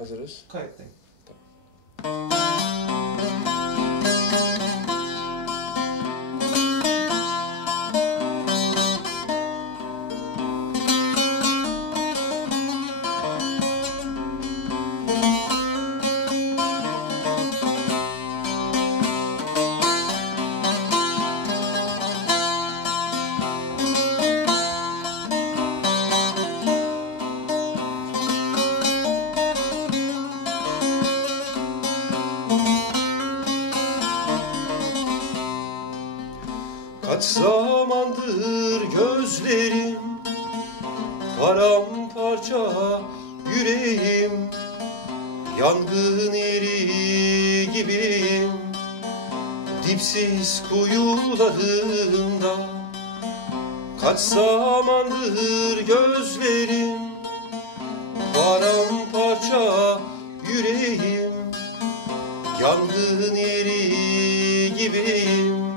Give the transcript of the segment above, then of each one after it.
Hazırız. Kayıttayım. Kaç zamandır gözlerim Paramparça yüreğim Yangın eri gibiyim. Dipsiz kuyularında Kaç zamandır gözlerim Paramparça yüreğim Yangın eri gibiyim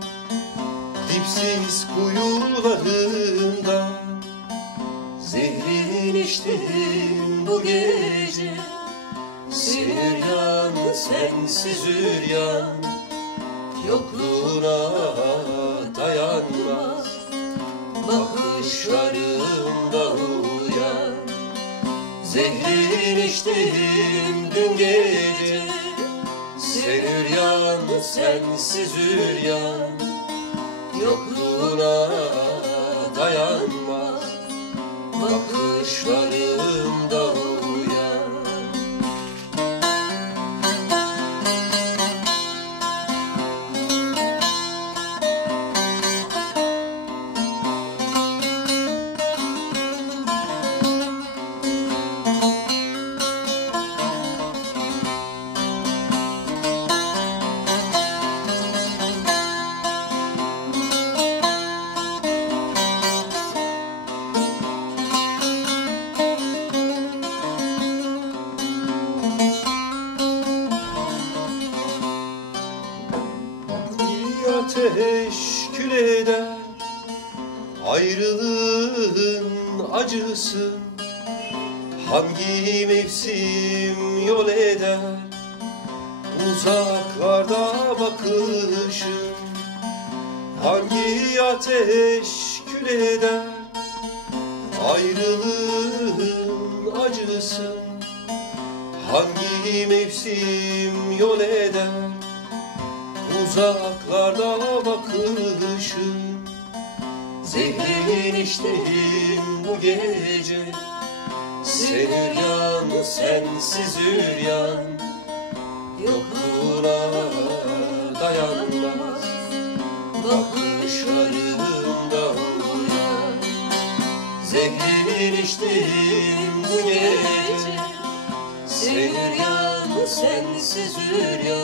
Dipsiz kuyularında Zehrin içtim bu gece. Siniryan sensiz üryan Yokluğuna dayanmaz. Bakışlarımda uyan Zehrin içtim dün gece. Sen üryan sensiz üryan Yokluğuna ateş eder Ayrılığın acısı Hangi mevsim yol eder? Uzaklarda bakışın Hangi ateş eder Ayrılığın acısı Hangi mevsim yol eder Uzaklarda bakışın Zehrin içtim bu gece. Sen üryan, sensiz üryan Yokluğuna dayanmaz. Bakışlarımda uyan Zehrin içtim bu gece. Sen üryan, sensiz üryan